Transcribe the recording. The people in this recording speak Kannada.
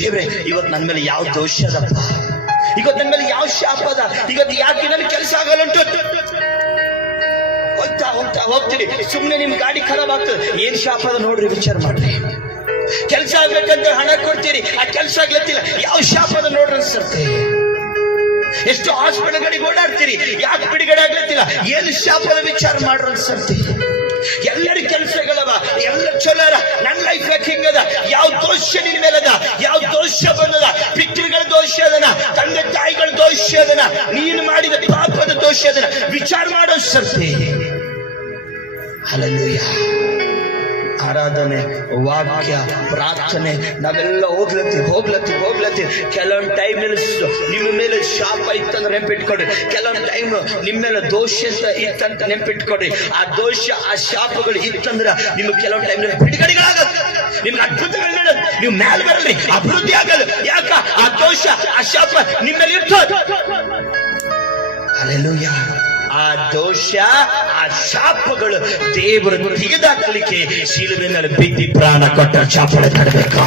ದೇವ್ರೆ ಇವತ್ತು ನನ್ನ ಮೇಲೆ ಯಾವ ದೋಷ ಅದಪ್ಪ, ಇವತ್ತು ನನ್ನ ಮೇಲೆ ಯಾವ ಶಾಪ ಅದ, ಇವತ್ತು ಯಾಕೆ ನನ್ನ ಕೆಲಸ ಆಗಲ್ಲ ಉಂಟು. ಹೋಗ್ತಾ ಹೋಗ್ತಾ ಹೋಗ್ತೀರಿ, ಸುಮ್ನೆ ನಿಮ್ ಗಾಡಿ ಖರಾಬ್ ಆಗ್ತದೆ, ಏನ್ ಶಾಪ ಅದ ನೋಡ್ರಿ, ವಿಚಾರ ಮಾಡ್ರಿ. ಕೆಲಸ ಆಗ್ಬೇಕಂತ ಹಣ ಕೊಡ್ತೀರಿ, ಆ ಕೆಲಸ ಆಗ್ಲತ್ತಿಲ್ಲ, ಯಾವ ಶಾಪ ಅದ ನೋಡ್ರಿ ಅನ್ಸತ್ತೆ. ಎಷ್ಟು ಹಾಸ್ಪಿಟಲ್ಗಳಿಗೆ ಓಡಾಡ್ತೀರಿ, ಯಾಕೆ ಬಿಡುಗಡೆ ಆಗ್ಲತ್ತಿಲ್ಲ, ಏನು ಶಾಪದ ವಿಚಾರ ಮಾಡ್ರ ಅನ್ಸತ್ತೆ. ಎಲ್ಲರ ಕೆಲಸಗಳವ, ಎಲ್ಲ ಚಲೋರ, ನನ್ನ ಲೈಫ್ ಯಾಕೆ ಹಿಂಗದ, ಯಾವ ದೋಷ ನಿನ್ ಮೇಲದ, ಯಾವ ದೋಷ ಬಂದದ, ಪಿತೃಗಳ ದೋಷ ಅದನ, ತಂದೆ ತಾಯಿಗಳ ದೋಷ ಅದನ, ನೀನು ಮಾಡಿದ ಪಾಪದ ದೋಷ ಅದನ ವಿಚಾರ ಮಾಡೋ ಸರ್ತಿ. ಹಲ್ಲೆಲೂಯಾ. ಆರಾಧನೆ, ವಾಕ್ಯ, ಪ್ರಾರ್ಥನೆ ನಾವೆಲ್ಲ ಹೋಗ್ಲತ್ತಿ. ಕೆಲವೊಂದು ಟೈಮ್ ನಿಮ್ಮ ಮೇಲೆ ಶಾಪ ಇತ್ತಂದ್ರೆ ನೆನ್ಪಿಟ್ಕೊಡ್ರಿ, ಕೆಲವೊಂದು ಟೈಮ್ ನಿಮ್ಮ ಮೇಲೆ ದೋಷ ಇತ್ತಂತ ನೆನ್ಪಿಟ್ಕೊಡ್ರಿ. ಆ ದೋಷ, ಆ ಶಾಪಗಳು ಇತ್ತಂದ್ರ ನಿಮ್ಗೆ ಕೆಲವೊಂದು ಟೈಮ್ ಬಿಡುಗಡೆಗಳಾಗದು, ನಿಮ್ಗೆ ಅದ್ಭುತಗಳು ನಡೆದು, ನೀವು ಮೇಲೆ ಬರಲ್ರಿ, ಅಭಿವೃದ್ಧಿ ಆಗದು. ಯಾಕ? ಆ ದೋಷ, ಆ ಶಾಪ ನಿಮ್ಮಲ್ಲಿ ಇರ್ತದೆ. ಹಲ್ಲೆಲೂಯಾ. ಆ ದೋಷ, ಆ ಶಾಪಗಳು ದೇವರು ತೆಗೆದಾಕಲಿಕ್ಕೆ ಶಿಲುಬೆ ಮೇಲೆ ಬಿದ್ದಿ ಪ್ರಾಣ ಕೊಟ್ಟ ಚಾಪಳೆ ತಡಬೇಕು.